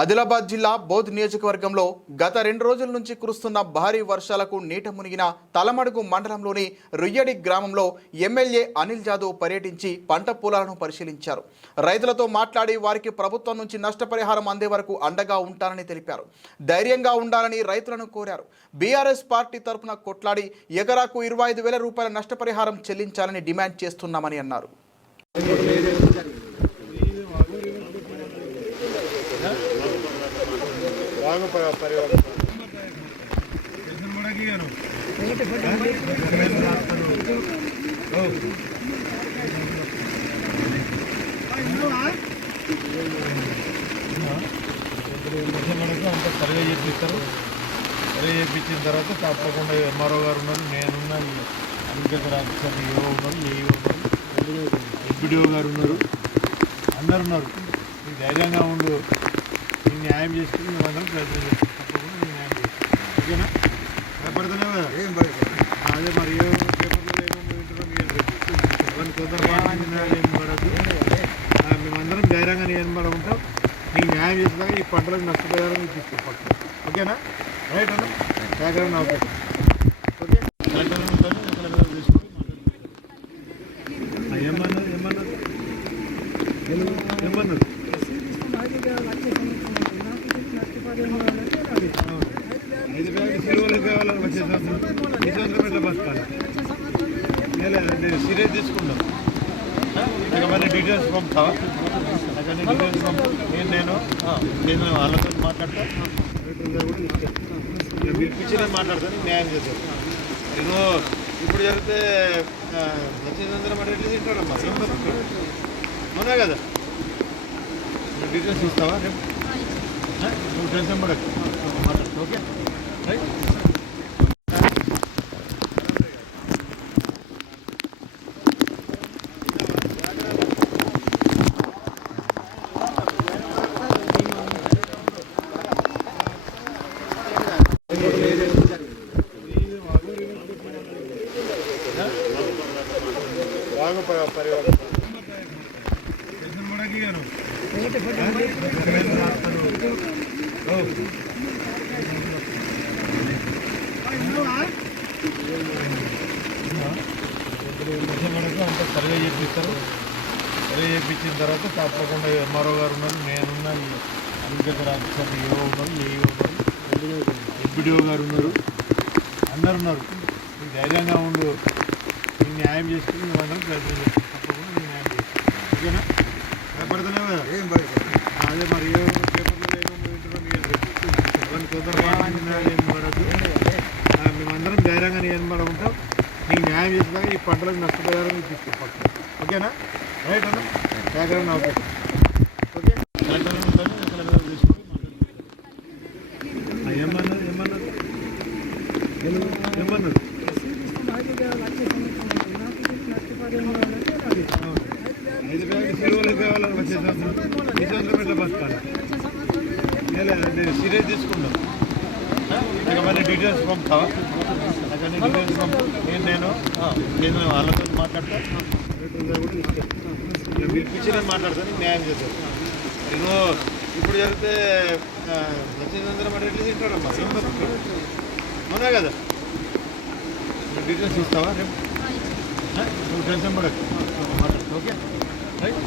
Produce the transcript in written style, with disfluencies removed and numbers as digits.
ఆదిలాబాద్ జిల్లా బోధ్ నియోజకవర్గంలో గత 2 రోజుల నుంచి కురుస్తున్న భారీ వర్షాలకు నీట మునిగిన తలమడుగు మండలంలోని రుయ్యడి గ్రామంలో ఎమ్మెల్యే అనిల్ జాదవ్ పర్యటించి పంట పొలాలను పరిశీలించారు. రైతులతో మాట్లాడి వారికి ప్రభుత్వం నుంచి నష్టపరిహారం అందే వరకు అండగా ఉంటానని తెలిపారు. ధైర్యంగా ఉండాలని రైతులను కోరారు. బీఆర్ఎస్ పార్టీ తరపున కొట్లాడి ఎకరాకు 25,000 రూపాయల నష్టపరిహారం చెల్లించాలని డిమాండ్ చేస్తున్నామని అన్నారు. అంతా సర్వే చేపిస్తారు. సర్వే చేయించిన తర్వాత తప్పకుండా ఎంఆర్ఓ గారు ఉన్నారు, నేనున్నా, అగ్రికల్చర్ ఆఫీసర్ ఏవో ఉన్నారు, ఏఈఓ ఉన్నారు, ఎంపీడీఓ గారు ఉన్నారు, అందరు ఉన్నారు. నీకు ధైర్యంగా ఉండు, నీకు న్యాయం చేసుకుని మేమందరం ప్రయత్నం చేస్తాం. తప్పకుండా నీకు న్యాయం చేస్తాం. ఓకేనా? భయపడుతున్నావు కదా? అదే మరి ఏ పేపర్లో ఏమో వింటున్నాం, ఎవరిని తొందరపాటు ఏం పడద్దు. మేమందరం ధైర్యంగా నిలబడి ఉంటాం. నీకు న్యాయం చేసినాక ఈ పంటలకు నష్టపరిహారం తీసుకుంటాం పక్క. ఓకేనా? రైట్ అన్న బ్యాక్గ్రౌండ్ ఓకే. ఓకే ఏమన్నారు ఏమన్నారు ఏమన్నారు సీరియస్ తీసుకుంటాం. మళ్ళీ డీటెయిల్స్ పంపుతావా? డీటెయిల్స్ నేను వాళ్ళతో మాట్లాడతా, పిలిపించిన మాట్లాడతాను, న్యాయం చేస్తాను. ఇగో ఇప్పుడు జరిగితే లక్ష్మీచంద్ర మరి ఎట్లా తింటాడమ్మా? అవునా కదా? డీటెయిల్స్ ఇస్తావా రేపు? నువ్వు టెన్షన్ పడకు, మాట్లాడతా. Okay right. అంతా సర్వే చేపిస్తారు. సర్వే చేయించిన తర్వాత తప్పకుండా ఎంఆర్ఓ గారు ఉన్నారు, నేనున్నా, అగ్రికల్చర్ ఆఫీసర్ ఏవో ఉన్నారు, ఏఈఓ ఉన్నారు, ఎంపీడీఓ గారు ఉన్నారు, అందరు ఉన్నారు. నీకు ధైర్యంగా ఉండు, నీకు న్యాయం చేసుకుని మేమందరం ప్రయత్నం చేస్తాం. తప్పకుండా నీకు న్యాయం చేస్తాం. ఓకేనా? భయపడుతున్నావు కదా? అదే మరి ఏ పేపర్లో ఏమో వింటున్నాం, ఎవరిని తొందరపాటు ఏం పడద్దు. మేమందరం ధైర్యంగా నిలబడి ఉంటాం. నీకు న్యాయం చేసినాక ఈ పంటలకు నష్టపరిహారం తీసుకుంటాం పక్క. ఓకేనా? రైట్ అన్న బ్యాక్గ్రౌండ్ ఓకే. ఓకే ఏమన్నారు ఏమన్నారు ఏమన్నారు సీరియస్ తీసుకుంటాం. మళ్ళీ డీటెయిల్స్ పంపుతావా? డీటెయిల్స్ నేను వాళ్ళతో మాట్లాడతా, పిలిపించిన మాట్లాడతాను, న్యాయం చేస్తాను. ఇగో ఇప్పుడు జరిగితే లక్ష్మీచంద్ర మరి ఎట్లా తింటాడమ్మా? అవునా కదా? డీటెయిల్స్ ఇస్తావా రేపు? నువ్వు టెన్షన్ పడకు, మాట్లాడతా. Okay right.